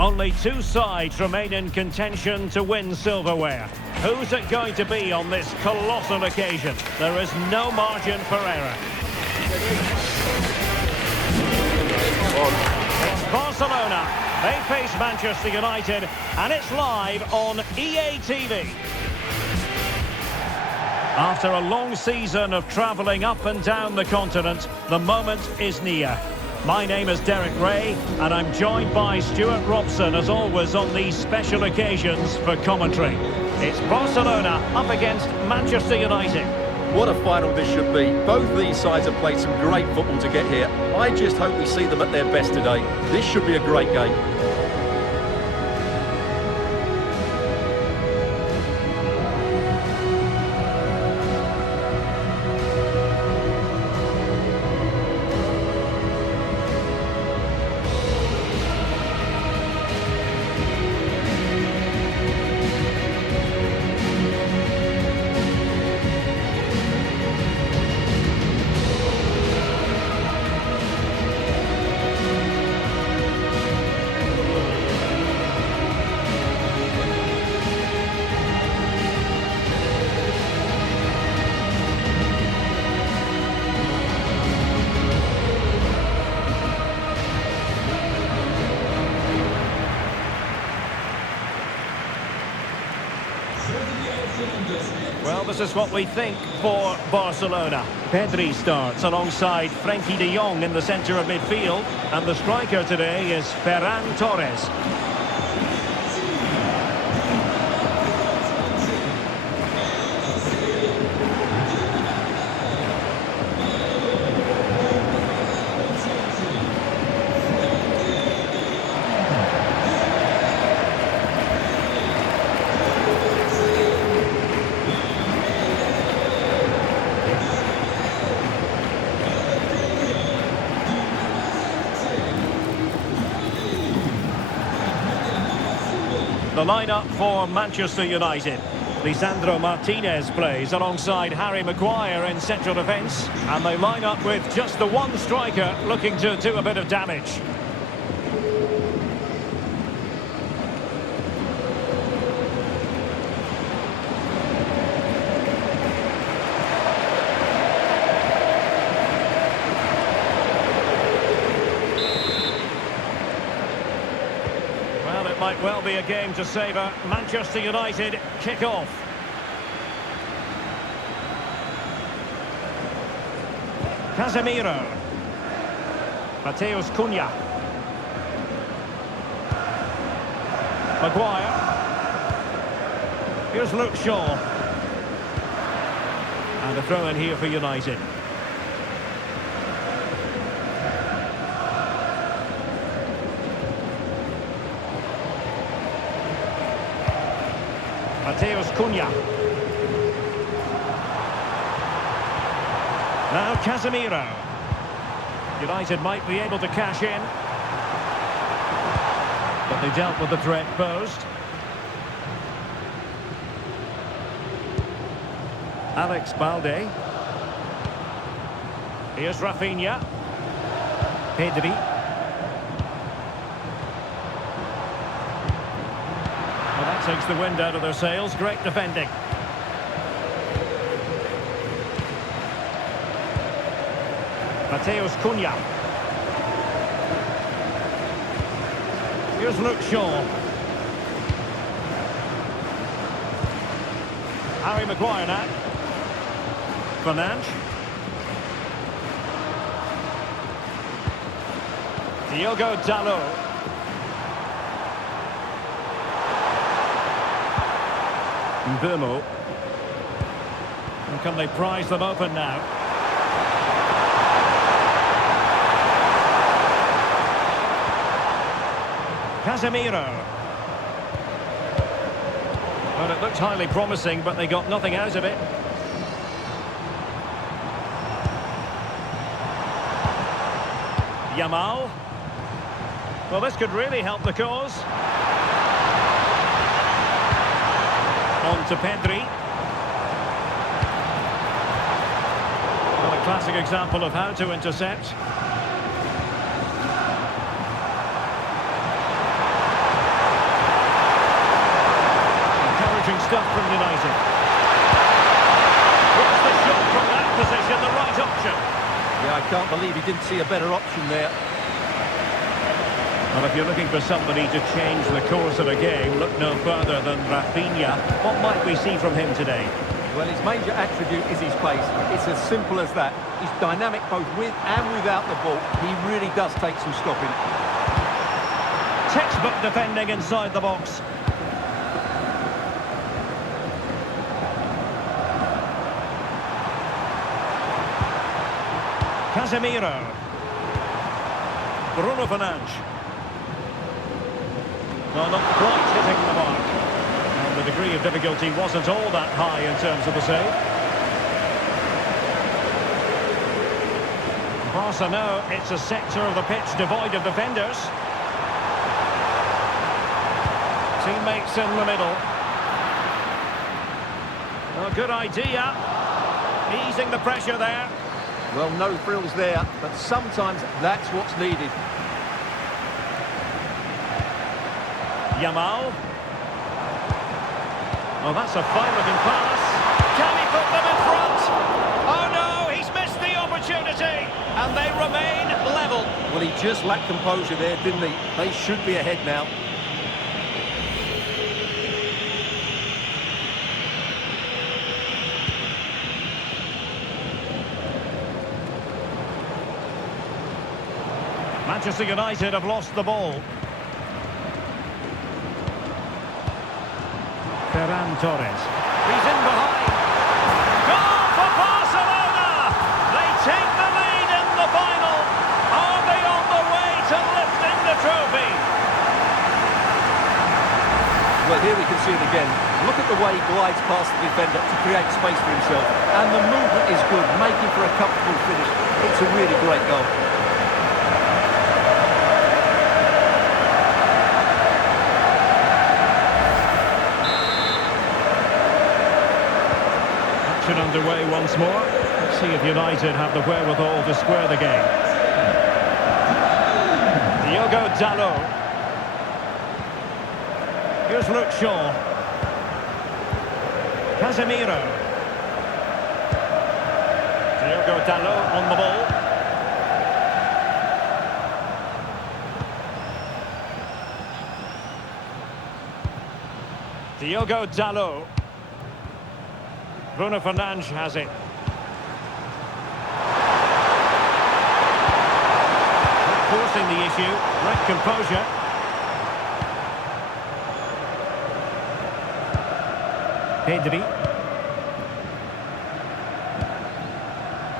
Only two sides remain in contention to win silverware. Who's it going to be on this colossal occasion? There is no margin for error. It's Barcelona. They face Manchester United, and it's live on EA TV. After a long season of travelling up and down the continent, the moment is near. My name is Derek Ray, and I'm joined by Stuart Robson, as always, on these special occasions for commentary. It's Barcelona up against Manchester United. What a final this should be. Both these sides have played some great football to get here. I just hope we see them at their best today. This should be a great game. Well, this is what we think for Barcelona. Pedri starts alongside Frenkie de Jong in the centre of midfield. And the striker today is Ferran Torres. The lineup for Manchester United. Lisandro Martinez plays alongside Harry Maguire in central defence. And they line up with just the one striker looking to do a bit of damage. Might well be a game to savour. Manchester United kick off. Casemiro. Mateus Cunha. Maguire. Here's Luke Shaw. And a throw in here for United. Mateus Cunha. Now Casemiro. United might be able to cash in. But they dealt with the threat posed. Alex Balde. Here's Rafinha. Pedri. Takes the wind out of their sails. Great defending. Mateus Cunha. Here's Luke Shaw. Harry Maguire now. Fernandes. Diogo Dalot. Mbeumo. And can they prise them open now? Casemiro. Well, it looked highly promising, but they got nothing out of it. Yamal. Well, this could really help the cause. On to Pedri. Well, a classic example of how to intercept. believe he didn't see a better option there. Well, if you're looking for somebody to change the course of a game, look no further than Rafinha. What might we see from him today? Well, his major attribute is his pace. It's as simple as that. He's dynamic both with and without the ball. He really does take some stopping. Textbook defending inside the box. Casemiro. Bruno Fernandes. No, not quite hitting the mark. And the degree of difficulty wasn't all that high in terms of the save. Barca know it's a sector of the pitch devoid of defenders. Teammates in the middle. A good idea. Easing the pressure there. Well, no frills there, but sometimes that's what's needed. Yamal. Oh, that's a fine-looking pass. Can he put them in front? Oh no, he's missed the opportunity, and they remain level. Well, he just lacked composure there, didn't he? They should be ahead now. Manchester United have lost the ball. Ferran Torres. He's in behind. Goal for Barcelona! They take the lead in the final. Are they on the way to lifting the trophy? Well, here we can see it again. Look at the way he glides past the defender to create space for himself. And the movement is good, making for a comfortable finish. It's a really great goal. Underway once more. Let's see if United have the wherewithal to square the game. Diogo Dalot. Here's Luke Shaw. Casemiro. Diogo Dalot on the ball. Diogo Dalot. Bruno Fernandes has it. Not forcing the issue. Great composure. Pedri.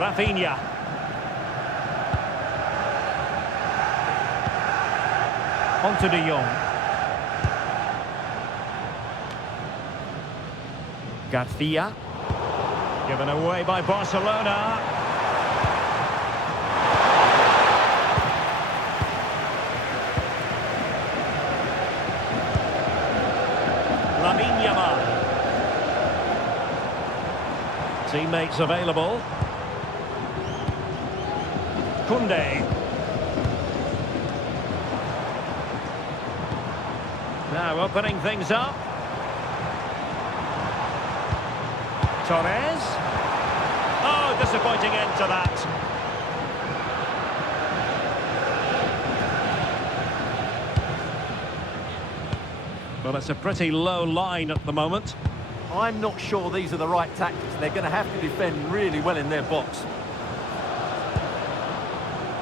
Rafinha. Onto De Jong. Garcia. Given away by Barcelona. Yamal. Teammates available. Koundé. Now opening things up. Torres. Oh, disappointing end to that. Well, it's a pretty low line at the moment. I'm not sure these are the right tactics. They're going to have to defend really well in their box.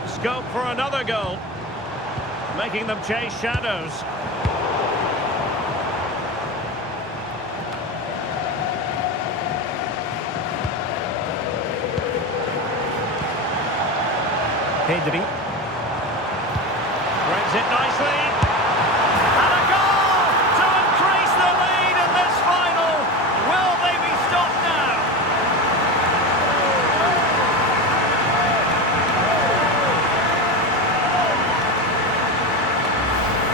Scope for another goal. Making them chase shadows. Pedri. Breaks it nicely. And a goal to increase the lead in this final. Will they be stopped now?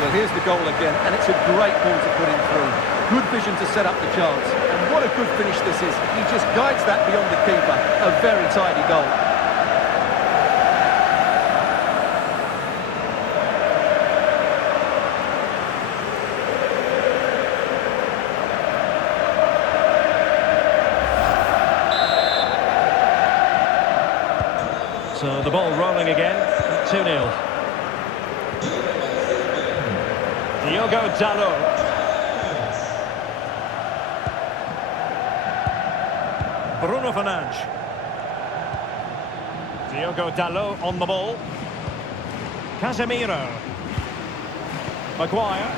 Well, here's the goal again, and it's a great ball to put him through. Good vision to set up the chance. And what a good finish this is. He just guides that beyond the keeper. A very tidy goal. So the ball rolling again, 2-0. Diogo Dalot. Bruno Fernandes. Diogo Dalot on the ball. Casemiro. Maguire.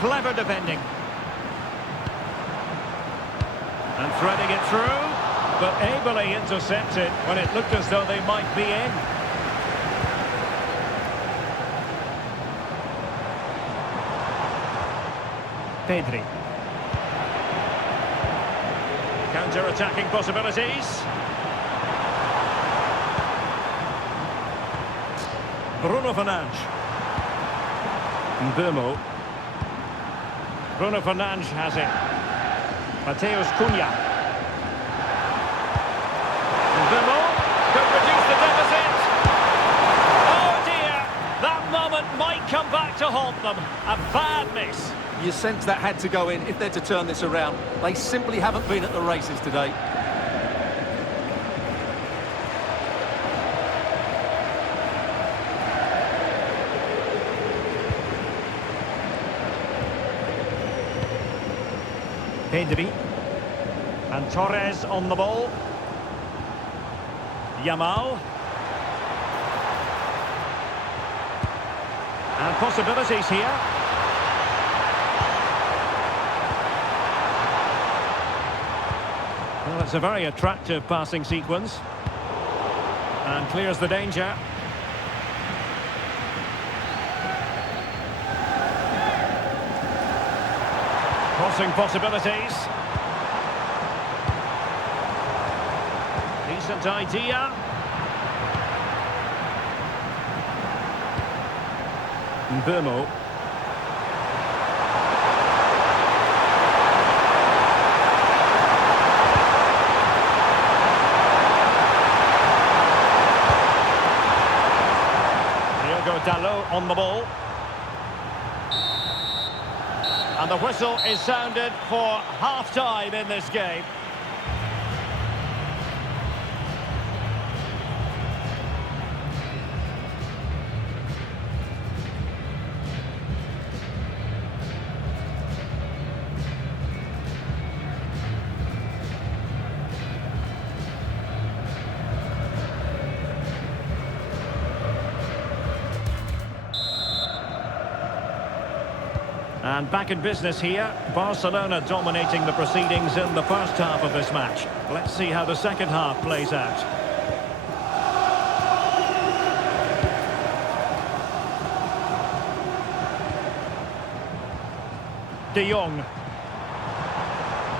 Clever defending. And threading it through, but ably intercepted when it looked as though they might be in. Pedri. Counter-attacking possibilities. Bruno Fernandes. Mbeumo. Bruno Fernandes has it. Mateus Cunha. Mbeumo could reduce the deficit. Oh dear, that moment might come back to haunt them. A bad miss. You sense that had to go in if they're to turn this around. They simply haven't been at the races today. Pedri. And Torres on the ball. Yamal. And possibilities here. Well, it's a very attractive passing sequence. And clears the danger. Crossing possibilities. Decent idea. Mbeumo. Diogo Dalot on the ball. And the whistle is sounded for half-time in this game. And back in business here, Barcelona dominating the proceedings in the first half of this match. Let's see how the second half plays out. De Jong.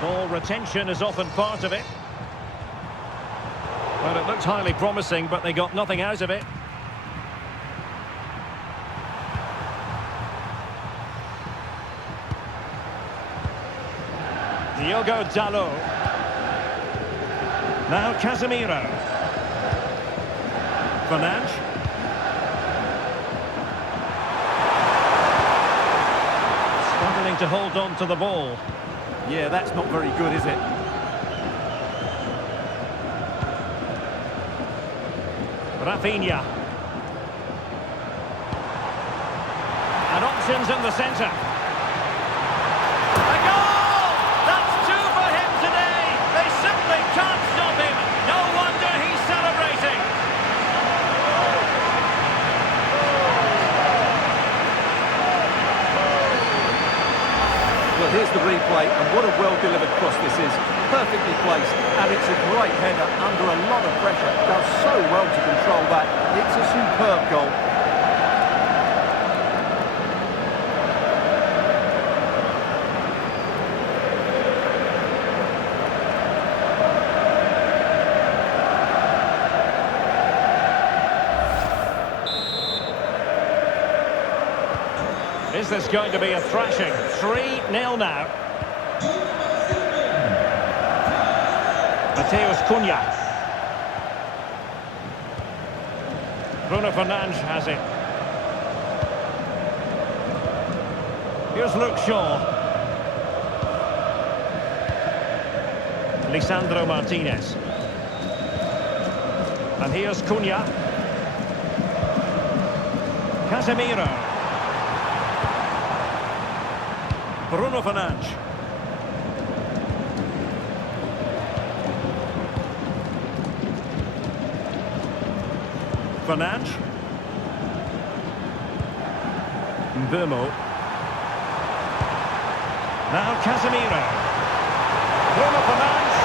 Ball retention is often part of it. Well, it looked highly promising, but they got nothing out of it. Diogo Dalot. Now Casemiro. Fernandes. Struggling to hold on to the ball. Yeah, that's not very good, is it? Rafinha. And options in the centre. A goal! That's two for him today. They simply can't stop him. No wonder he's celebrating. Well, here's the replay, and what a well-delivered cross this is. Perfectly placed, and it's a great header under a lot of pressure. Does so well to control that. It's a superb goal. Is this going to be a thrashing? 3-0 now. Mateus Cunha. Bruno Fernandes has it. Here's Luke Shaw. Lisandro Martinez. And here's Cunha. Casemiro. Bruno Fernandes. Fernandes. Mbeumo. Now Casemiro. Bruno Fernandes.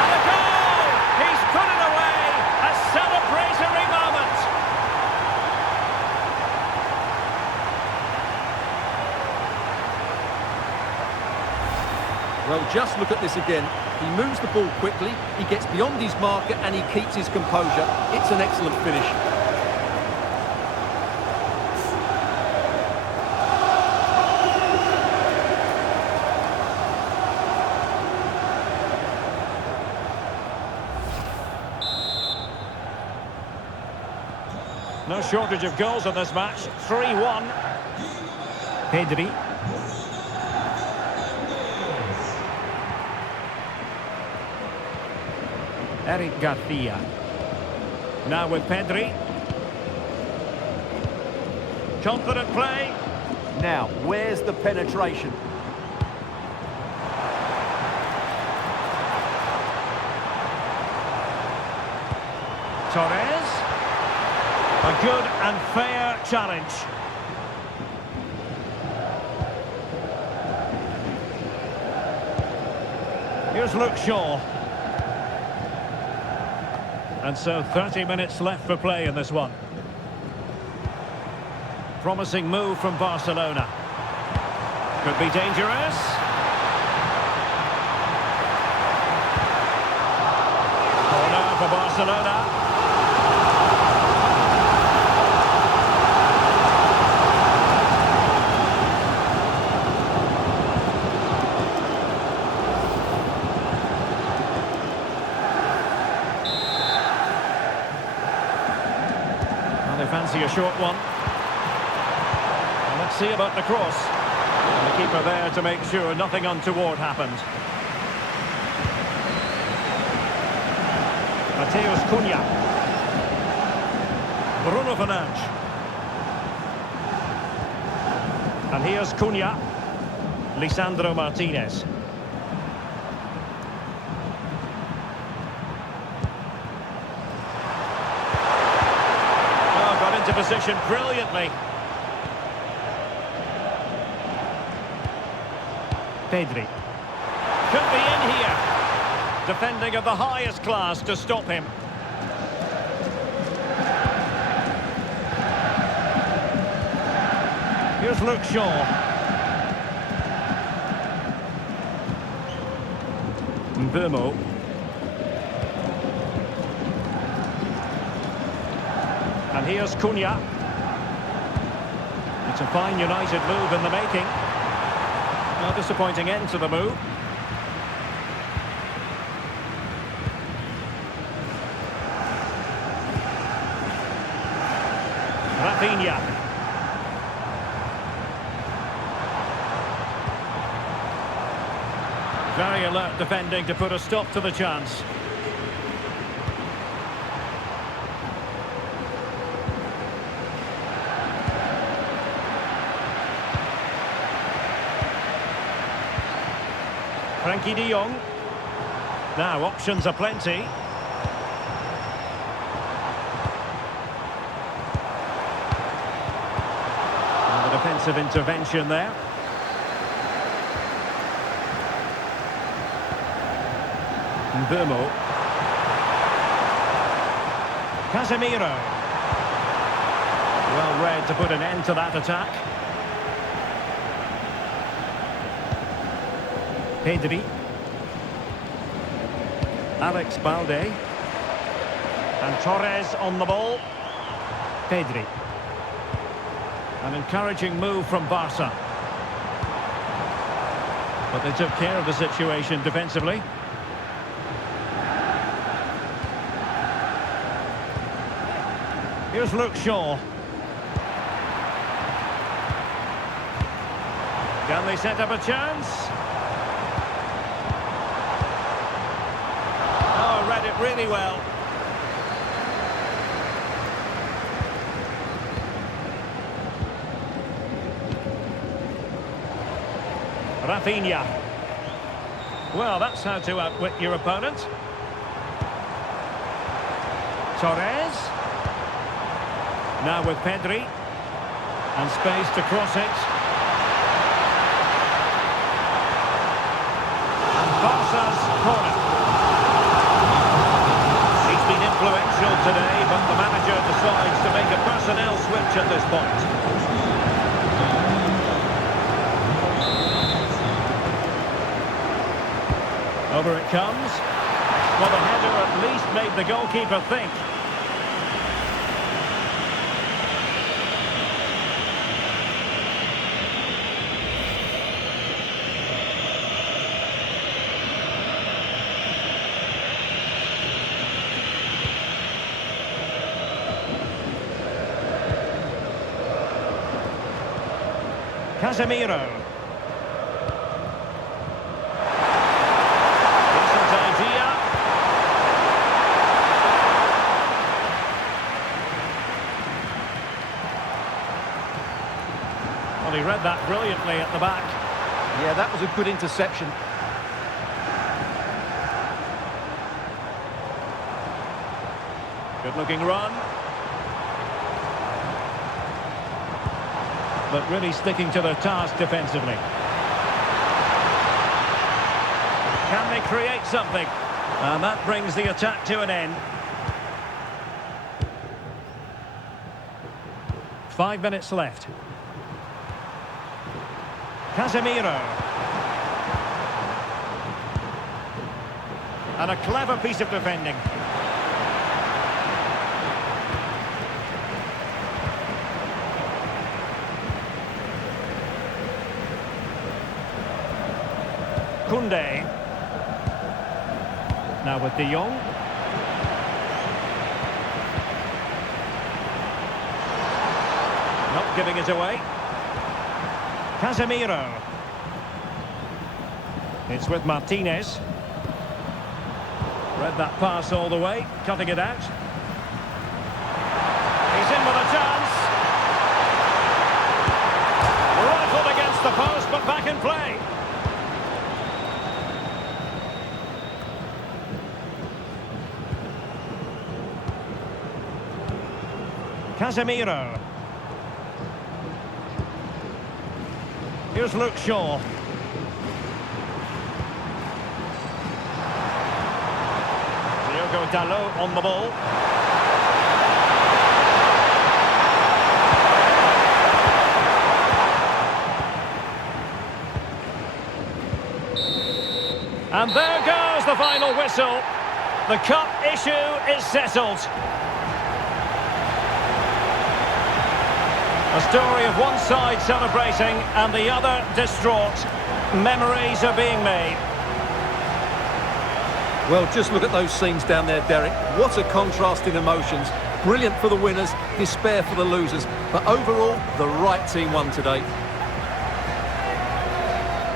And a goal! He's put it away! A celebratory moment! Well, just look at this again. He moves the ball quickly, he gets beyond his marker and he keeps his composure. It's an excellent finish. No shortage of goals in this match. 3-1. Pedri. Eric Garcia. Now with Pedri. Confident play. Now, where's the penetration? Torres. A good and fair challenge. Here's Luke Shaw. And so 30 minutes left for play in this one. Promising move from Barcelona. Could be dangerous. Corner for Barcelona. Fancy a short one. And let's see about the cross. And the keeper there to make sure nothing untoward happened. Mateus Cunha. Bruno Fernandes. And here's Cunha. Lisandro Martinez. Into position brilliantly. Pedri. Could be in here. Defending of the highest class to stop him. Here's Luke Shaw. Mbeumo. And here's Cunha. It's a fine United move in the making. No disappointing end to the move. Rafinha. Very alert defending to put a stop to the chance. Frankie de Jong. Now options are plenty. And the defensive intervention there. Mbeumo. Casemiro. Well read to put an end to that attack. Pedri. Alex Balde. And Torres on the ball. Pedri. An encouraging move from Barca. But they took care of the situation defensively. Here's Luke Shaw. Can they set up a chance? Oh, read it really well. Rafinha. Well, that's how to outwit your opponent. Torres. Now with Pedri. And space to cross it. And Barca's corner. He's been influential today, but the manager decides to make a personnel switch at this point. Over it comes. Well, the header at least made the goalkeeper think. Casemiro. Decent idea. Well, he read that brilliantly at the back. Yeah, that was a good interception. Good-looking run. But really sticking to their task defensively. Can they create something? And that brings the attack to an end. 5 minutes left. Casemiro. And a clever piece of defending. Koundé. Now with De Jong. Not giving it away. Casemiro. It's with Martinez. Read that pass all the way, cutting it out. He's in with a chance. Rifled against the post, but back in play. Casemiro. Here's Luke Shaw. Diogo Dalot on the ball. And there goes the final whistle. The cup issue is settled. A story of one side celebrating and the other distraught. Memories are being made. Well, just look at those scenes down there, Derek. What a contrast in emotions. Brilliant for the winners, despair for the losers. But overall, the right team won today.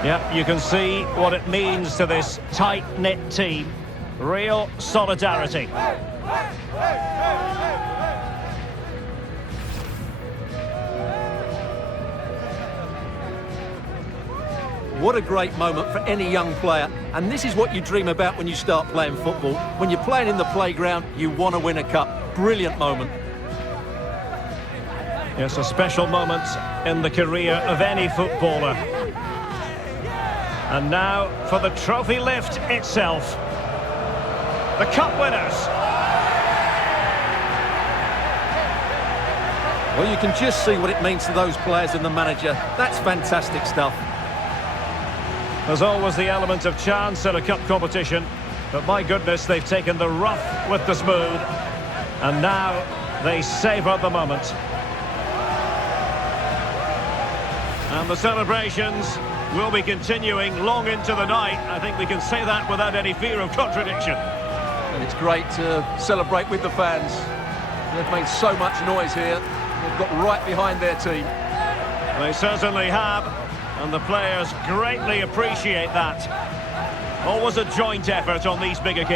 Yep, you can see what it means to this tight-knit team. Real solidarity. What a great moment for any young player. And this is what you dream about when you start playing football. When you're playing in the playground, you want to win a cup. Brilliant moment. Yes, a special moment in the career of any footballer. And now for the trophy lift itself. The cup winners. Well, you can just see what it means to those players and the manager. That's fantastic stuff. There's always the element of chance in a cup competition, but my goodness, they've taken the rough with the smooth, and now they savour the moment. And the celebrations will be continuing long into the night. I think we can say that without any fear of contradiction. And it's great to celebrate with the fans. They've made so much noise here. They've got right behind their team. They certainly have. And the players greatly appreciate that. Always a joint effort on these big occasions.